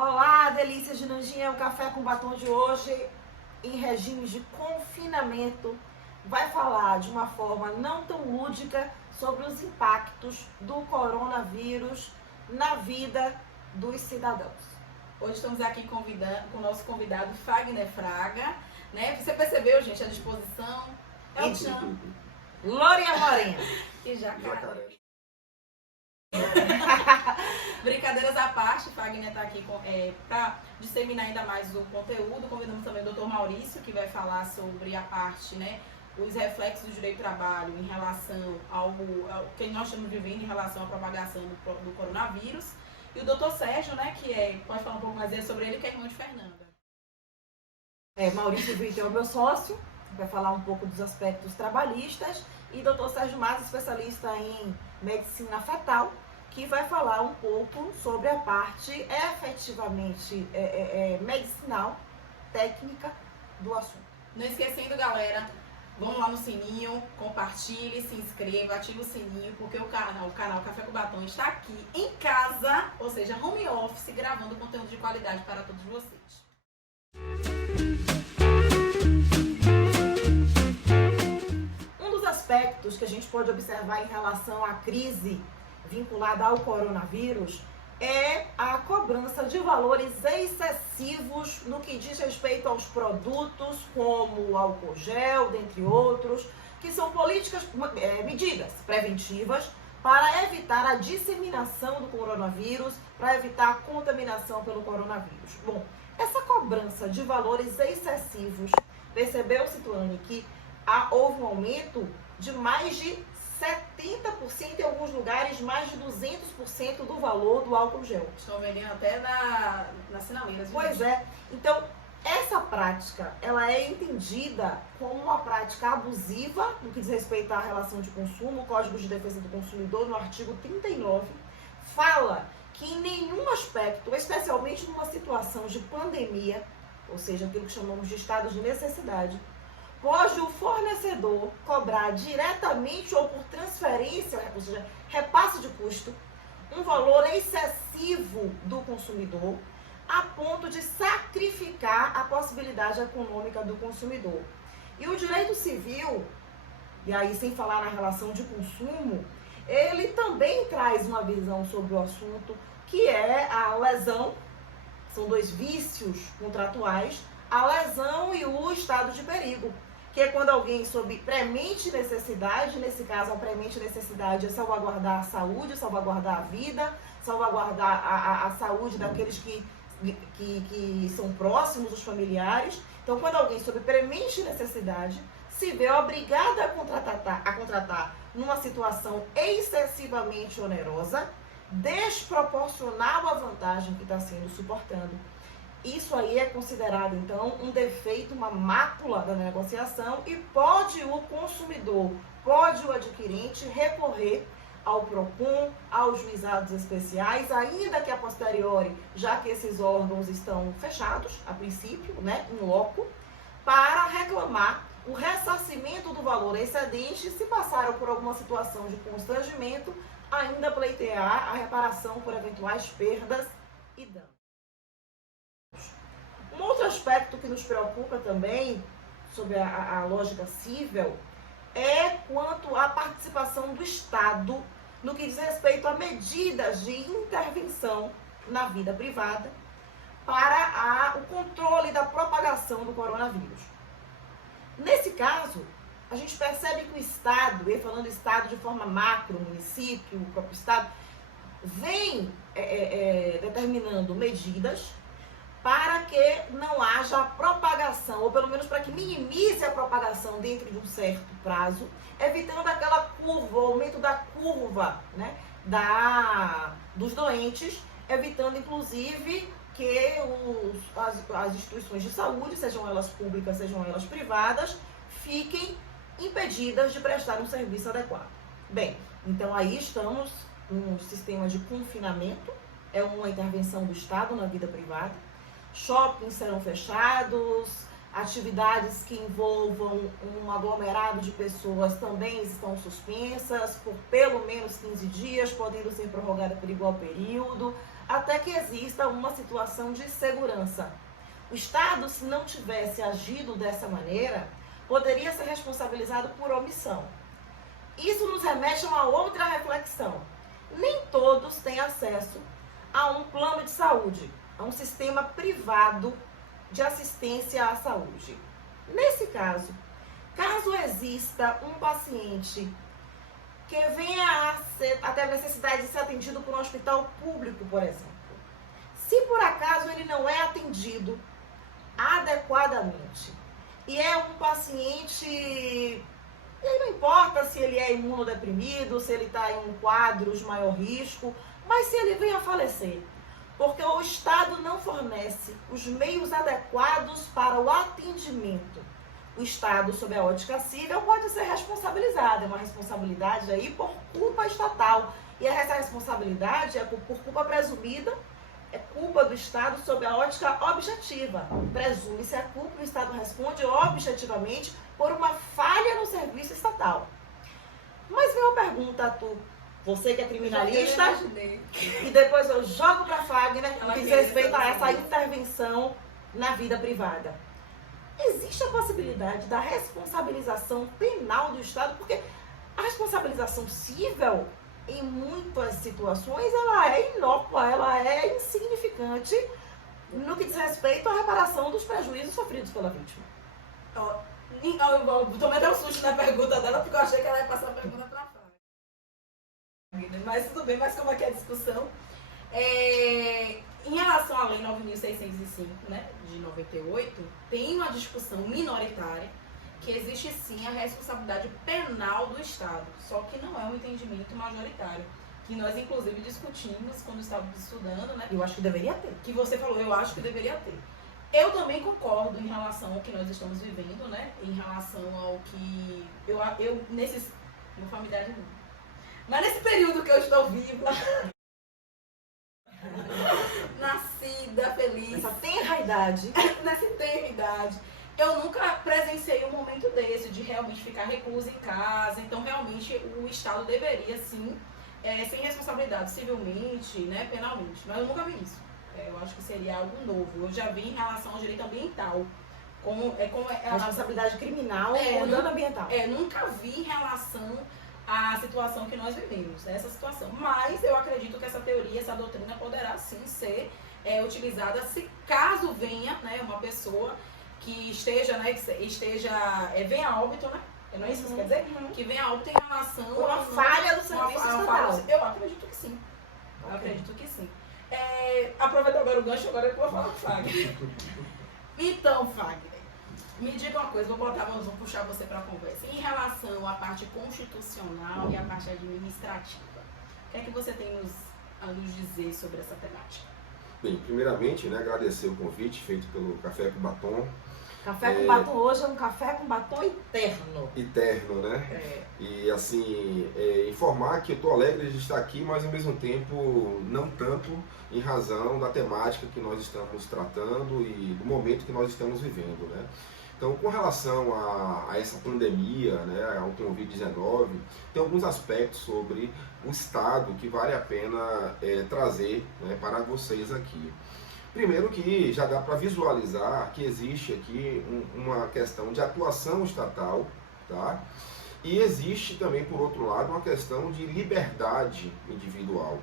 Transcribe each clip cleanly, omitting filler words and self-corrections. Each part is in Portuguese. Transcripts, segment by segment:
Olá, delícias de Nanjinha, o Café com Batom de hoje, em regime de confinamento, vai falar de uma forma não tão lúdica sobre os impactos do coronavírus na vida dos cidadãos. Hoje estamos aqui com o nosso convidado Fagner Fraga, né? Você percebeu, gente, a disposição? É o Tchan. Lorinha. Que jacaré. Brincadeiras à parte, Fagner está aqui para disseminar ainda mais o conteúdo. Convidamos também o Dr. Maurício, que vai falar sobre a parte, né, os reflexos do direito do trabalho em relação ao que nós estamos vivendo em relação à propagação do coronavírus. E o Dr. Sérgio, né, pode falar um pouco mais sobre ele, que é irmão de Fernanda. Maurício Vitor é o meu sócio, vai falar um pouco dos aspectos trabalhistas, e Dr. Sérgio Mas, especialista em medicina fetal, que vai falar um pouco sobre a parte efetivamente medicinal, técnica do assunto. Não esquecendo, galera, vamos lá no sininho, compartilhe, se inscreva, ative o sininho, porque o canal Café com Batom está aqui em casa, ou seja, home office, gravando conteúdo de qualidade para todos vocês. Um dos aspectos que a gente pode observar em relação à crise vinculada ao coronavírus é a cobrança de valores excessivos no que diz respeito aos produtos, como o álcool gel, dentre outros, que são medidas preventivas para evitar a disseminação do coronavírus, para evitar a contaminação pelo coronavírus. Bom, essa cobrança de valores excessivos, percebeu-se, Tuane, que houve um aumento de mais de 70%, em alguns lugares, mais de 200% do valor do álcool gel. Estão vendendo até nas sinaleiras. Pois é. Então, essa prática, ela é entendida como uma prática abusiva no que diz respeito à relação de consumo. O Código de Defesa do Consumidor, no artigo 39, fala que em nenhum aspecto, especialmente numa situação de pandemia, ou seja, aquilo que chamamos de estado de necessidade, pode o fornecedor cobrar diretamente ou por transferência, ou seja, repasse de custo, um valor excessivo do consumidor, a ponto de sacrificar a possibilidade econômica do consumidor. E o direito civil, e aí sem falar na relação de consumo, ele também traz uma visão sobre o assunto, que é a lesão, são dois vícios contratuais, a lesão e o estado de perigo. Que é quando alguém, sob premente necessidade, nesse caso a premente necessidade é salvaguardar a saúde, salvaguardar a vida, salvaguardar a saúde daqueles que são próximos, os familiares. Então, quando alguém, sob premente necessidade, se vê obrigada a contratar numa situação excessivamente onerosa, desproporcional à vantagem que está sendo suportando. Isso aí é considerado, então, um defeito, uma mácula da negociação, e pode o consumidor, pode o adquirente recorrer ao PROCON, aos juizados especiais, ainda que a posteriori, já que esses órgãos estão fechados, a princípio, né, em loco, para reclamar o ressarcimento do valor excedente, se passaram por alguma situação de constrangimento, ainda pleitear a reparação por eventuais perdas e danos. Um outro aspecto que nos preocupa também, sobre a lógica cível, é quanto à participação do Estado no que diz respeito a medidas de intervenção na vida privada para o controle da propagação do coronavírus. Nesse caso, a gente percebe que o Estado, e falando Estado de forma macro, município, o próprio Estado, vem determinando medidas para que não haja propagação, ou pelo menos para que minimize a propagação dentro de um certo prazo, evitando aquela curva, o aumento da curva, né, dos doentes, evitando inclusive que as instituições de saúde, sejam elas públicas, sejam elas privadas, fiquem impedidas de prestar um serviço adequado. Bem, então aí estamos num sistema de confinamento, é uma intervenção do Estado na vida privada. Shoppings serão fechados, atividades que envolvam um aglomerado de pessoas também estão suspensas por pelo menos 15 dias, podendo ser prorrogada por igual período. até que exista uma situação de segurança. O Estado, se não tivesse agido dessa maneira, poderia ser responsabilizado por omissão. Isso nos remete a uma outra reflexão. Nem todos têm acesso a um plano de saúde, a um sistema privado de assistência à saúde. Nesse caso exista um paciente que venha a ter a necessidade de ser atendido por um hospital público, por exemplo, se por acaso ele não é atendido adequadamente e é um paciente, e aí não importa se ele é imunodeprimido, se ele está em um quadro de maior risco, mas se ele vem a falecer, porque o Estado não fornece os meios adequados para o atendimento, o Estado, sob a ótica civil, pode ser responsabilizado. É uma responsabilidade aí por culpa estatal. E essa responsabilidade é por culpa presumida, é culpa do Estado sob a ótica objetiva. Presume-se a culpa e o Estado responde objetivamente por uma falha no serviço estatal. Mas vem uma pergunta a tu, você que é criminalista, e depois eu jogo para a Fagner, que diz respeito a essa intervenção na vida privada. Existe a possibilidade da responsabilização penal do Estado, porque a responsabilização civil, em muitas situações, ela é inócua, ela é insignificante no que diz respeito à reparação dos prejuízos sofridos pela vítima. Eu tomei até um susto na pergunta dela, porque eu achei que ela ia passar a pergunta para fora. Mas tudo bem, mas como é que é a discussão? Em relação à Lei 9.605, né, de 98, tem uma discussão minoritária que existe sim a responsabilidade penal do Estado, só que não é um entendimento majoritário, que nós inclusive discutimos quando estávamos estudando, né? Eu acho que deveria ter. Que você falou, eu acho que deveria ter. Eu também concordo em relação ao que nós estamos vivendo, né? Em relação ao que eu nesses, não foi uma idade não, mas nesse período que eu estou viva, nascida, feliz, Essa tenra idade, nessa idade, eu nunca presenciei um momento desse, de realmente ficar reclusa em casa. Então, realmente, o Estado deveria, sim, sem responsabilidade civilmente, né, penalmente. Mas eu nunca vi isso. Eu acho que seria algo novo. Eu já vi em relação ao direito ambiental. a responsabilidade criminal por dano ambiental. Nunca vi em relação à situação que nós vivemos, essa situação. Mas eu acredito que essa teoria, essa doutrina poderá, sim, ser utilizada se caso venha, né, uma pessoa que esteja, né, venha a óbito, né? Não é isso que você quer dizer? Que venha a óbito em relação a uma falha do serviço estatal. Eu acredito que sim. Eu acredito que sim. Aproveita agora o gancho, agora eu vou falar com o Fagner. Então, Fagner, me diga uma coisa, vou puxar você para a conversa. Em relação à parte constitucional e à parte administrativa, o que é que você tem a nos dizer sobre essa temática? Bem, primeiramente, né, agradecer o convite feito pelo Café com Batom. Café com batom hoje é um café com batom eterno. Eterno, né? E assim, informar que eu estou alegre de estar aqui, mas ao mesmo tempo não tanto em razão da temática que nós estamos tratando e do momento que nós estamos vivendo, né? Então, com relação a essa pandemia, né, ao Covid-19, tem alguns aspectos sobre o Estado que vale a pena trazer, né, para vocês aqui. Primeiro que já dá para visualizar que existe aqui uma questão de atuação estatal, tá? E existe também, por outro lado, uma questão de liberdade individual,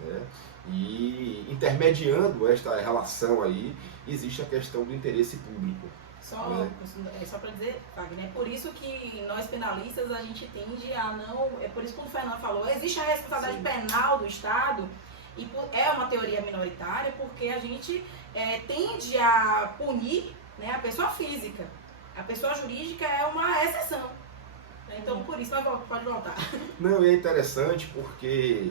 né? E intermediando esta relação aí, existe a questão do interesse público. Só para dizer, Fagner, é por isso que nós penalistas a gente tende a não. É por isso que o Fernando falou, existe a responsabilidade penal do Estado, e é uma teoria minoritária, porque a gente tende a punir, né, a pessoa física. A pessoa jurídica é uma exceção. Então, por isso, pode voltar. Não, e é interessante porque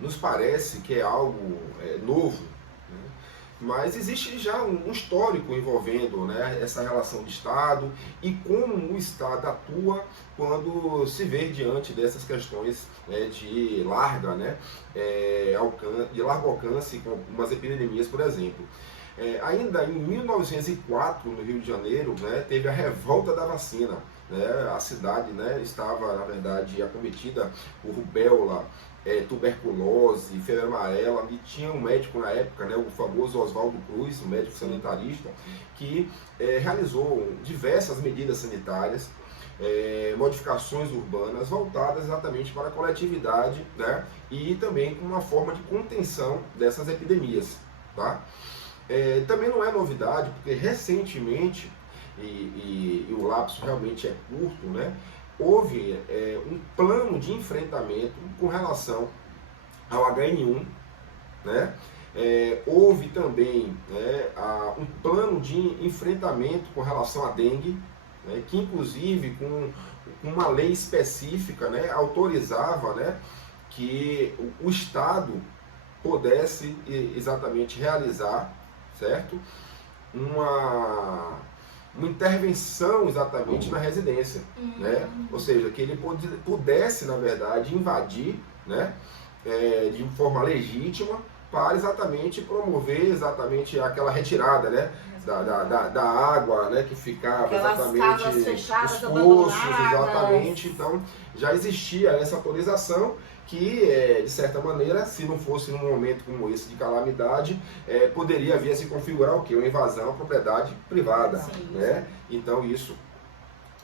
nos parece que é algo novo, né? Mas existe já um histórico envolvendo, né, essa relação de Estado e como o Estado atua quando se vê diante dessas questões de largo alcance, como umas epidemias, por exemplo. Ainda em 1904, no Rio de Janeiro, né, teve a revolta da vacina, né, a cidade, né, estava, na verdade, acometida por rubéola, tuberculose, febre amarela, e tinha um médico na época, né, o famoso Oswaldo Cruz, um médico sanitarista, que realizou diversas medidas sanitárias, modificações urbanas voltadas exatamente para a coletividade, né, e também com uma forma de contenção dessas epidemias. Tá? Também não é novidade, porque recentemente, e o lapso realmente é curto, né, houve um plano de enfrentamento com relação ao HN1, né? Houve também um plano de enfrentamento com relação à dengue, né, que inclusive com uma lei específica, né, autorizava, né, que o Estado pudesse exatamente realizar, certo? Uma intervenção exatamente na residência, né? Ou seja, que ele pudesse, na verdade, invadir, né, de forma legítima para exatamente promover exatamente aquela retirada, né, da água, né, que ficava aquelas exatamente casas fechadas, os poços, abandonadas. exatamente. Então já existia essa autorização que, de certa maneira, se não fosse num momento como esse de calamidade, poderia vir a se configurar o quê? Uma invasão à propriedade privada. Sim, né? Então isso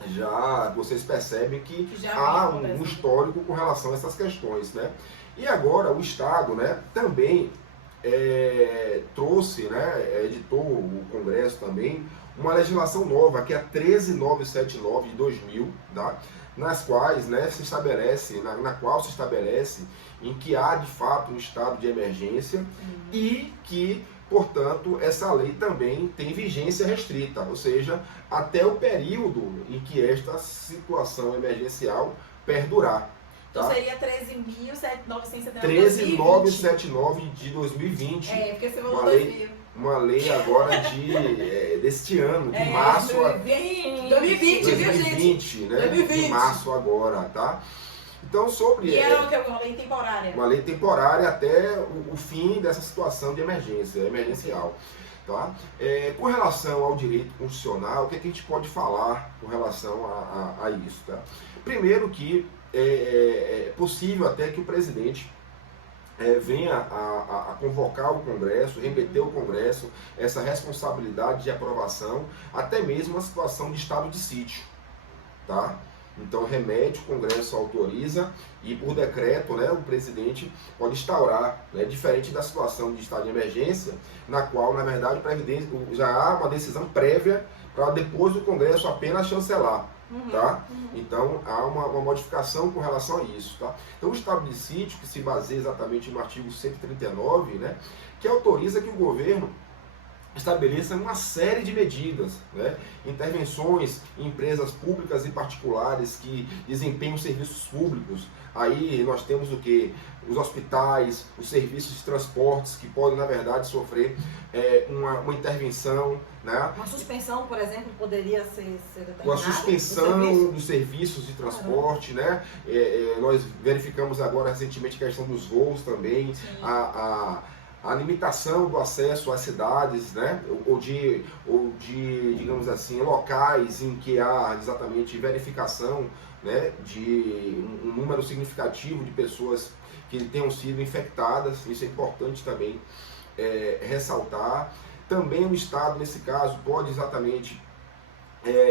já vocês percebem que já há vem, um histórico com relação a essas questões. Né? E agora o Estado, né, também trouxe, né, editou o Congresso também, uma legislação nova, que é a 13979 de 2000, tá? Nas quais, né, se estabelece, na qual se estabelece em que há de fato um estado de emergência e que, portanto, essa lei também tem vigência restrita, ou seja, até o período em que esta situação emergencial perdurar. Então tá? seria 13.979 13979 de 2020. Porque você falou Uma lei agora deste ano, de março a 2020, viu, gente? 2020, né? 2020. De março agora, tá? Então, sobre... E era uma lei temporária. Uma lei temporária até o fim dessa situação de emergência, emergencial. Tá? Com relação ao direito constitucional, o que a gente pode falar com relação a isso? Tá? Primeiro que é possível até que o presidente venha a convocar o Congresso, remeter ao Congresso essa responsabilidade de aprovação, até mesmo a situação de estado de sítio. Tá? Então remete, o Congresso autoriza e por decreto, né, o presidente pode instaurar, né, diferente da situação de estado de emergência, na qual, na verdade, já há uma decisão prévia para depois o Congresso apenas chancelar. Tá? Então há uma modificação com relação a isso. Tá? Então o estado de sítio, que se baseia exatamente no artigo 139, né, que autoriza que o governo estabeleça uma série de medidas, né, intervenções em empresas públicas e particulares que desempenham serviços públicos. Aí nós temos o que? Os hospitais, os serviços de transportes que podem, na verdade, sofrer uma intervenção. Né? Uma suspensão, por exemplo, poderia ser determinada? Com a suspensão dos serviços de transporte, né? Nós verificamos agora recentemente a questão dos voos também, a limitação do acesso às cidades, né? ou de, digamos assim, locais em que há exatamente verificação, né, de um número significativo de pessoas que tenham sido infectadas. Isso é importante também ressaltar. Também o Estado, nesse caso, pode exatamente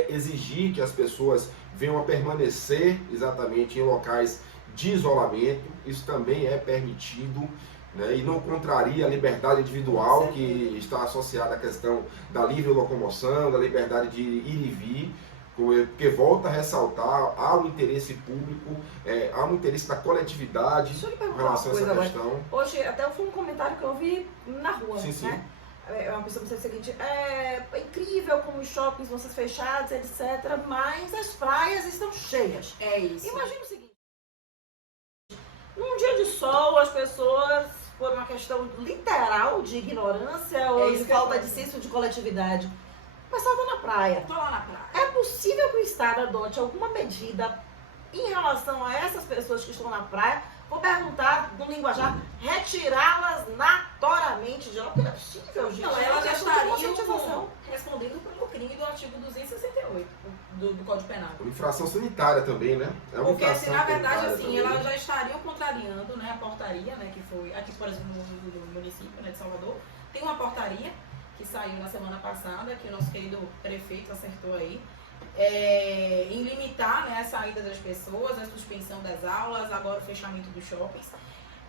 exigir que as pessoas venham a permanecer exatamente em locais de isolamento. Isso também é permitido, né, e não contraria a liberdade individual que está associada à questão da livre locomoção, da liberdade de ir e vir. Porque volta a ressaltar, há um interesse público, há um interesse da coletividade em relação a essa questão. Hoje, até foi um comentário que eu vi na rua, sim, sim. né? Uma pessoa disse o seguinte: é incrível como os shoppings vão ser fechados, etc., mas as praias estão cheias. É isso. Imagina o seguinte: num dia de sol, as pessoas, por uma questão literal de ignorância ou de falta de senso de coletividade, o pessoal está na praia. Tô lá na praia. É possível que o Estado adote alguma medida em relação a essas pessoas que estão na praia? Vou perguntar, no linguajar, retirá-las notoriamente de lá, porque não é possível, gente. Não, elas já estariam respondendo pelo crime do artigo 268 do Código Penal. Uma infração sanitária também, né? É uma Porque, infração na verdade, sanitária assim, também. elas já estariam contrariando, né, a portaria, né, que foi, aqui, por exemplo, no município, né, de Salvador, tem uma portaria que saiu na semana passada, que o nosso querido prefeito acertou aí, em limitar, né, a saída das pessoas, a suspensão das aulas, agora o fechamento dos shoppings.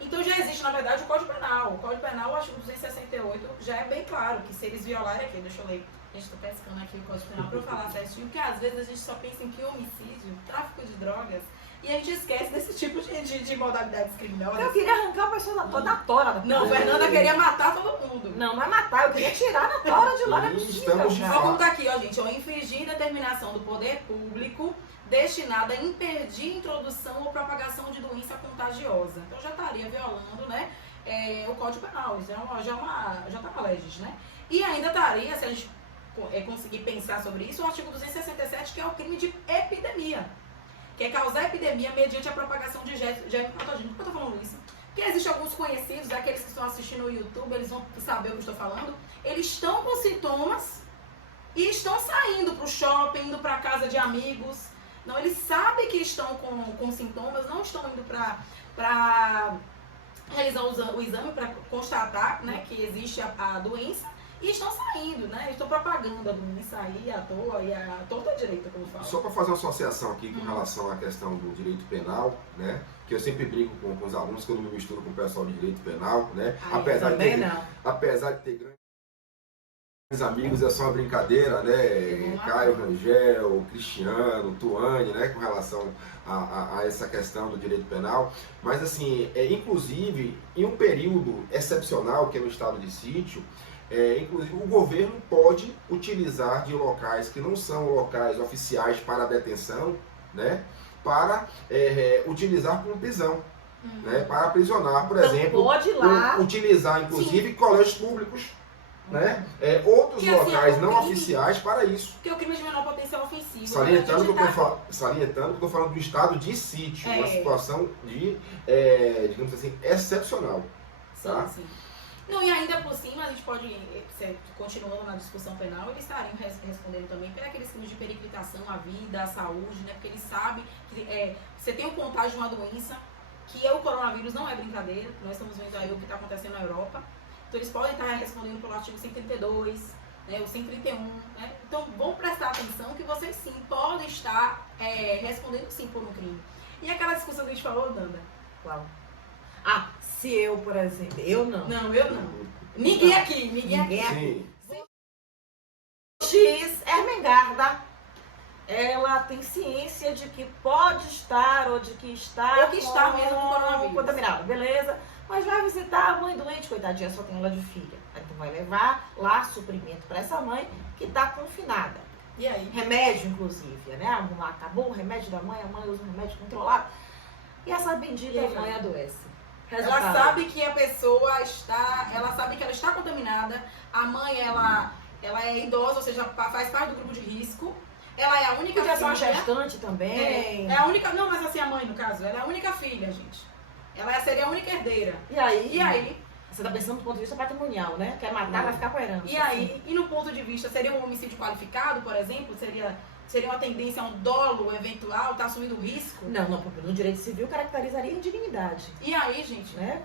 Então já existe, na verdade, o Código Penal. O Código Penal, o artigo 268, já é bem claro que se eles violarem aqui, deixa eu ler, gente, estou pescando aqui o Código Penal para eu falar certinho, porque às vezes a gente só pensa em que homicídio, tráfico de drogas, e a gente esquece desse tipo de modalidades criminosas. Eu queria arrancar a pessoa da tora. Não, Fernanda queria matar todo mundo. Não é matar, eu queria tirar na tora de lá, não é possível, Estamos de cara. Só como tá aqui, ó, gente, ó, infringir determinação do poder público destinada a impedir introdução ou propagação de doença contagiosa. Então já estaria violando, né, o Código Penal, isso já tá na legis, né? E ainda estaria, se a gente conseguir pensar sobre isso, o artigo 267, que é o crime de epidemia, que é causar epidemia mediante a propagação de germe patogênico. Por que eu tô falando isso? Porque existem alguns conhecidos, aqueles que estão assistindo no YouTube, eles vão saber o que eu estou falando, eles estão com sintomas e estão saindo para o shopping, indo para casa de amigos. Não, eles sabem que estão com sintomas, não estão indo para realizar o exame para constatar, né, que existe a doença, e estão saindo, né? Estão propagando a doença aí à toa e à torta direita, como eu falo. Só para fazer uma associação aqui com relação à questão do direito penal, né? Que eu sempre brinco com os alunos que eu não me misturo com o pessoal de direito penal, né? Apesar de ter grandes amigos, é só uma brincadeira, né? Caio Rangel, Cristiano, Tuane, né? Com relação a essa questão do direito penal. Mas assim, inclusive, em um período excepcional, que é no estado de sítio, inclusive o governo pode utilizar de locais que não são locais oficiais para detenção, né, para utilizar como prisão, né, para aprisionar, por Então, exemplo, pode ir lá. utilizar inclusive colégios públicos, né, outros Que, assim, locais é um não crime. oficiais para isso. Porque o crime de menor potencial ofensivo. Salientando que eu tá... estou falando do estado de sítio, uma situação de, digamos assim, excepcional. Tá? Sim. Não, e ainda por cima, a gente pode, continuando na discussão penal, eles estariam respondendo também por aqueles crimes de periclitação à vida, à saúde, né? Porque eles sabem que você tem um contágio de uma doença, que o coronavírus não é brincadeira, nós estamos vendo aí o que está acontecendo na Europa. Então eles podem estar respondendo pelo artigo 132, né, o 131, né? Então vão prestar atenção que vocês sim podem estar respondendo sim por um crime. E aquela discussão que a gente falou, Nanda? Qual? Ah, se eu, por exemplo, eu não. Não, eu não. Ninguém aqui. Sim. X Ermengarda, ela tem ciência de que pode estar ou de que está, Ou que está mesmo com coronavírus. contaminado, beleza? Mas vai visitar a mãe doente, coitadinha, só tem ela de filha. Então vai levar lá suprimento para essa mãe que está confinada. E aí? Remédio, inclusive, né? Acabou o remédio da mãe, a mãe usa um remédio controlado. E essa bendita mãe adoece. Ela sabe que a pessoa ela sabe que ela está contaminada, a mãe, ela é idosa, ou seja, faz parte do grupo de risco, ela é a única Podia ser uma filha. gestante também. É a única, não, mas assim, a mãe, no caso, ela é a única filha, gente. Ela seria a única herdeira. E aí? E aí? Você está pensando do ponto de vista patrimonial, né? Quer matar, vai ficar com a herança. E aí, e no ponto de vista, seria um homicídio qualificado, por exemplo? Seria uma tendência a um dolo eventual, tá assumindo risco? Não, no direito civil caracterizaria indignidade. E aí, gente? Né?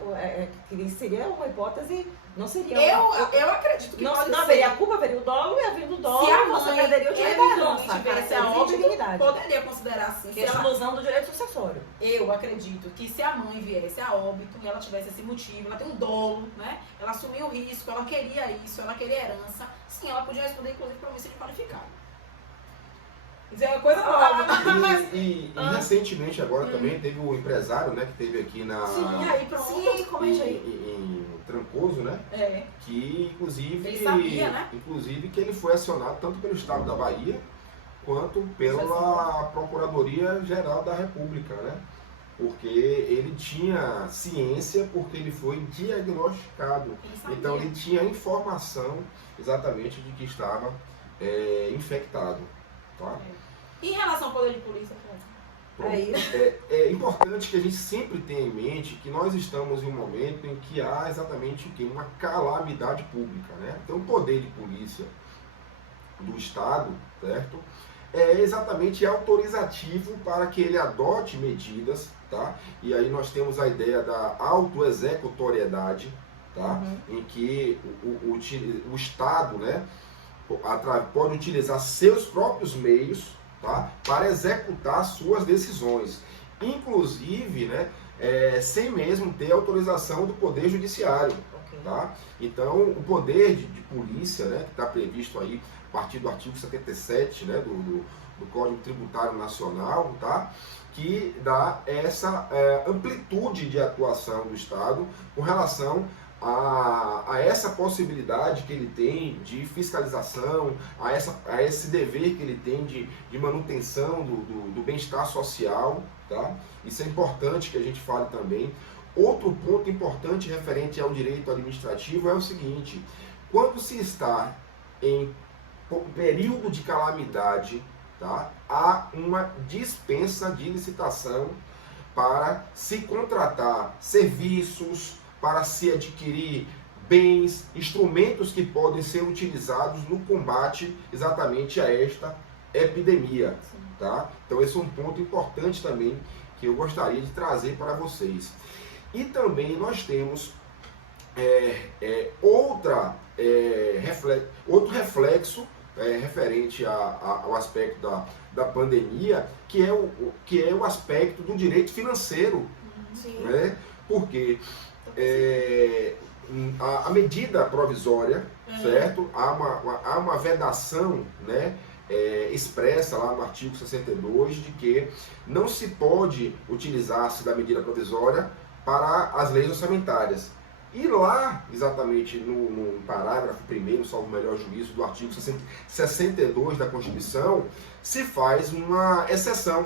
Que seria uma hipótese, não seria Eu acredito que não, pode não ser. haveria a culpa, haveria o dolo, e havendo o dolo, Se a você mãe perderia o direito da eventualmente herança. tivesse a Caracteriza óbito, indignidade. poderia considerar assim. Que é a exclusão do direito sucessório. Eu acredito que se a mãe viesse a óbito e ela tivesse esse motivo, ela tem um dolo, né? Ela assumiu o risco, ela queria isso, ela queria herança, sim, ela podia responder, inclusive, para homicídio qualificado. Isso é uma coisa nova. E recentemente agora também teve o empresário, né, que teve aqui Sim, aí pronto. Sim, comente aí. em Trancoso, né? Que inclusive Ele sabia, né? Inclusive que ele foi acionado tanto pelo Estado da Bahia quanto pela Procuradoria Geral da República, né? Porque ele tinha ciência, porque ele foi diagnosticado. Então ele tinha informação exatamente de que estava infectado. Tá? Em relação ao poder de polícia, é importante que a gente sempre tenha em mente que nós estamos em um momento em que há exatamente o quê? Uma calamidade pública, né? Então o poder de polícia do Estado, certo? é exatamente autorizativo para que ele adote medidas, tá? E aí nós temos a ideia da autoexecutoriedade, tá? Em que o Estado, né, pode utilizar seus próprios meios, tá, para executar suas decisões, inclusive, né, sem mesmo ter autorização do Poder Judiciário. Tá? Então, o poder de polícia, né, que está previsto aí a partir do artigo 77, né, do Código Tributário Nacional, tá? Que dá essa amplitude de atuação do Estado com relação a essa possibilidade que ele tem de fiscalização, a esse dever que ele tem de manutenção do bem-estar social. Tá? Isso é importante que a gente fale também. Outro ponto importante referente ao direito administrativo é o seguinte: quando se está em período de calamidade, tá, há uma dispensa de licitação para se contratar serviços, para se adquirir bens, instrumentos que podem ser utilizados no combate exatamente a esta epidemia. Tá? Então esse é um ponto importante também que eu gostaria de trazer para vocês. E também nós temos outro reflexo referente ao aspecto da pandemia, que é o aspecto do direito financeiro. Sim. Né? Porque a medida provisória, certo? Há uma vedação, né, expressa lá no artigo 62 de que não se pode utilizar-se da medida provisória para as leis orçamentárias. E lá, exatamente no parágrafo 1º, salvo o melhor juízo, do artigo 62 da Constituição, se faz uma exceção,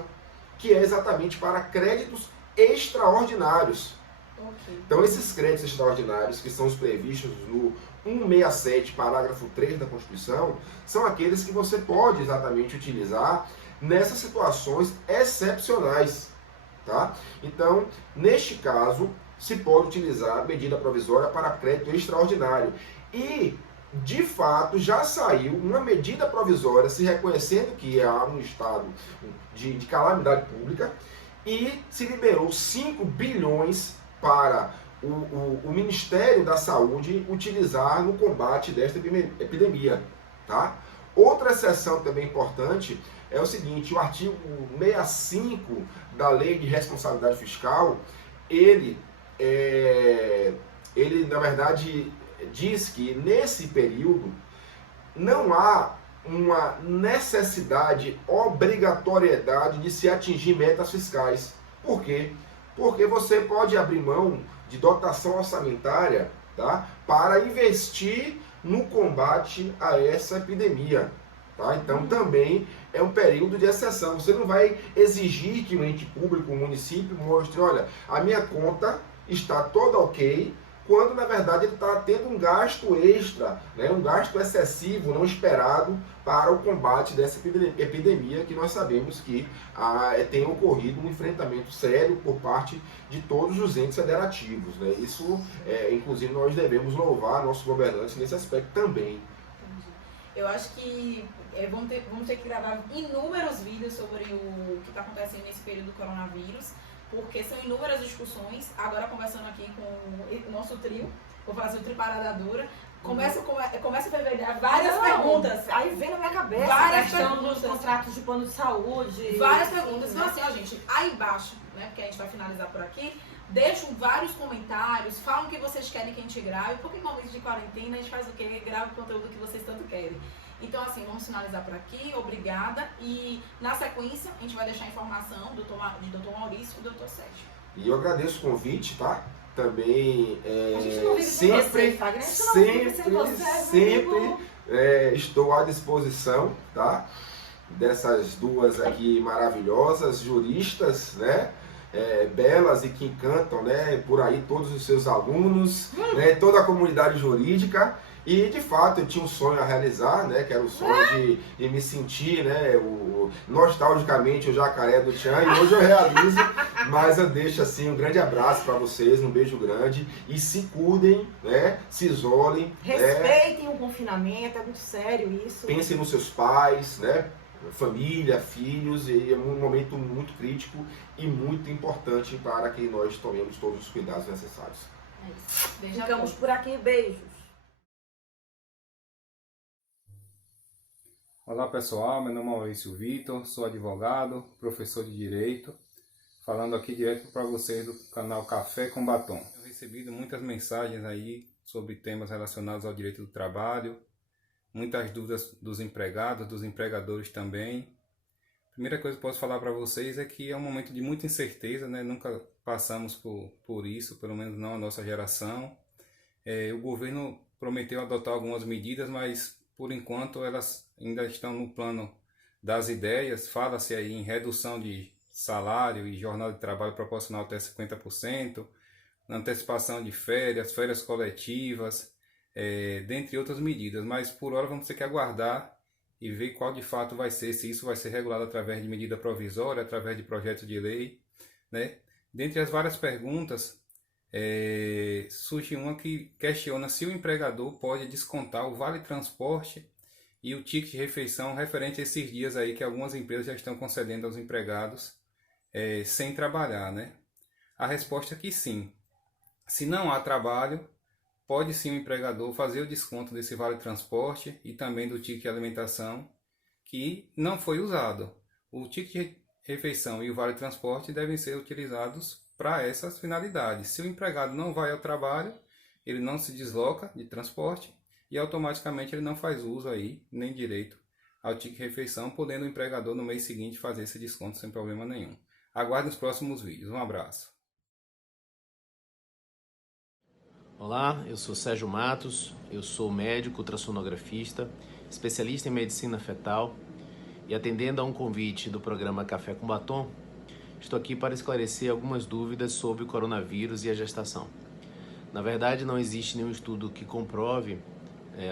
que é exatamente para créditos extraordinários. Okay. Então, esses créditos extraordinários, que são os previstos no 167, parágrafo 3 da Constituição, são aqueles que você pode exatamente utilizar nessas situações excepcionais. Tá? Então, neste caso, se pode utilizar a medida provisória para crédito extraordinário. E, de fato, já saiu uma medida provisória se reconhecendo que há um estado de calamidade pública e se liberou 5 bilhões para o Ministério da Saúde utilizar no combate desta epidemia. Tá? Outra exceção também importante é o seguinte: o artigo 65 da Lei de Responsabilidade Fiscal, ele na verdade diz que nesse período não há uma necessidade, obrigatoriedade de se atingir metas fiscais. Por quê? Porque você pode abrir mão de dotação orçamentária, tá, para investir no combate a essa epidemia. Tá? Então também é um período de exceção. Você não vai exigir que o ente público, o município, mostre: olha, a minha conta está toda ok, quando na verdade ele está tendo um gasto extra, né, um gasto excessivo, não esperado, para o combate dessa epidemia, que nós sabemos que tem ocorrido um enfrentamento sério por parte de todos os entes federativos. Né? Isso, inclusive, nós devemos louvar nossos governantes nesse aspecto também. Eu acho que vamos ter que gravar inúmeros vídeos sobre o que está acontecendo nesse período do coronavírus, porque são inúmeras discussões. Agora, conversando aqui com o nosso trio, vou fazer o trio Parada Dura, começa a fervilhar várias perguntas. Aí vem na minha cabeça várias questão perguntas dos contratos de plano de saúde. Várias perguntas. Então, assim, ó, gente, aí embaixo, né, porque a gente vai finalizar por aqui, deixam vários comentários, falam o que vocês querem que a gente grave, porque em momentos de quarentena a gente faz o quê? Grava o conteúdo que vocês tanto querem. Então, assim, vamos finalizar por aqui, obrigada. E, na sequência, a gente vai deixar a informação de Dr. Maurício e do Dr. Sérgio. E eu agradeço o convite, tá? Também, a gente não vive sem você, Fagner. A gente não vive sem você, estou à disposição, tá? Dessas duas aqui maravilhosas, juristas, né? Belas e que encantam, né? Por aí todos os seus alunos, né? Toda a comunidade jurídica. E, de fato, eu tinha um sonho a realizar, né, que era o sonho de me sentir, né, nostalgicamente o jacaré do Tchan, e hoje eu realizo, mas eu deixo, assim, um grande abraço para vocês, um beijo grande, e se cuidem, né, se isolem. Respeitem o confinamento, é muito sério isso. Pensem nos seus pais, né, família, filhos, e é um momento muito crítico e muito importante para que nós tomemos todos os cuidados necessários. É isso. Beijo a Ficamos todos. por aqui, beijos. Olá pessoal, meu nome é Maurício Vitor, sou advogado, professor de Direito, falando aqui direto para vocês do canal Café com Batom. Tenho recebido muitas mensagens aí sobre temas relacionados ao direito do trabalho, muitas dúvidas dos empregados, dos empregadores também. A primeira coisa que eu posso falar para vocês é que é um momento de muita incerteza, né? Nunca passamos por isso, pelo menos não a nossa geração. O governo prometeu adotar algumas medidas, mas por enquanto elas ainda estão no plano das ideias. Fala-se aí em redução de salário e jornada de trabalho proporcional até 50%, antecipação de férias, férias coletivas, dentre outras medidas. Mas por hora vamos ter que aguardar e ver qual de fato vai ser, se isso vai ser regulado através de medida provisória, através de projeto de lei, né? Dentre as várias perguntas, surge uma que questiona se o empregador pode descontar o vale-transporte e o ticket de refeição referente a esses dias aí que algumas empresas já estão concedendo aos empregados sem trabalhar, né? A resposta é que sim. Se não há trabalho, pode sim o empregador fazer o desconto desse vale-transporte e também do ticket de alimentação que não foi usado. O ticket de refeição e o vale-transporte devem ser utilizados para essas finalidades. Se o empregado não vai ao trabalho, ele não se desloca de transporte e automaticamente ele não faz uso aí, nem direito ao ticket de refeição, podendo o empregador no mês seguinte fazer esse desconto sem problema nenhum. Aguarde os próximos vídeos. Um abraço. Olá, eu sou Sérgio Matos, eu sou médico ultrassonografista, especialista em medicina fetal e atendendo a um convite do programa Café com Batom, estou aqui para esclarecer algumas dúvidas sobre o coronavírus e a gestação. Na verdade, não existe nenhum estudo que comprove,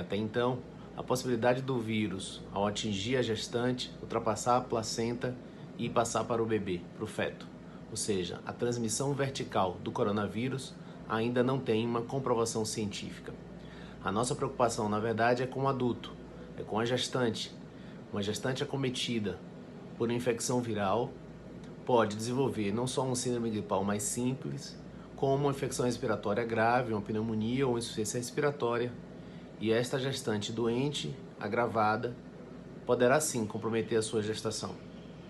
até então, a possibilidade do vírus, ao atingir a gestante, ultrapassar a placenta e passar para o bebê, para o feto. Ou seja, a transmissão vertical do coronavírus ainda não tem uma comprovação científica. A nossa preocupação, na verdade, é com o adulto, é com a gestante. Uma gestante acometida por uma infecção viral pode desenvolver não só um síndrome gripal mais simples, como uma infecção respiratória grave, uma pneumonia ou insuficiência respiratória. E esta gestante doente, agravada, poderá sim comprometer a sua gestação.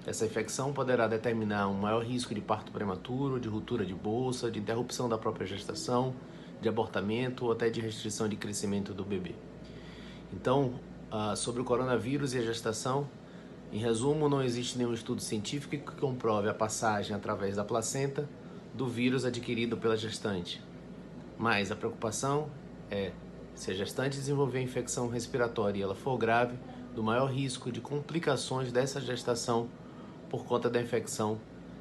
Essa infecção poderá determinar um maior risco de parto prematuro, de ruptura de bolsa, de interrupção da própria gestação, de abortamento ou até de restrição de crescimento do bebê. Então, sobre o coronavírus e a gestação, em resumo, não existe nenhum estudo científico que comprove a passagem através da placenta do vírus adquirido pela gestante. Mas a preocupação é, se a gestante desenvolver infecção respiratória e ela for grave, do maior risco de complicações dessa gestação por conta da infecção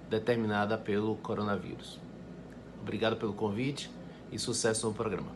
determinada pelo coronavírus. Obrigado pelo convite e sucesso no programa.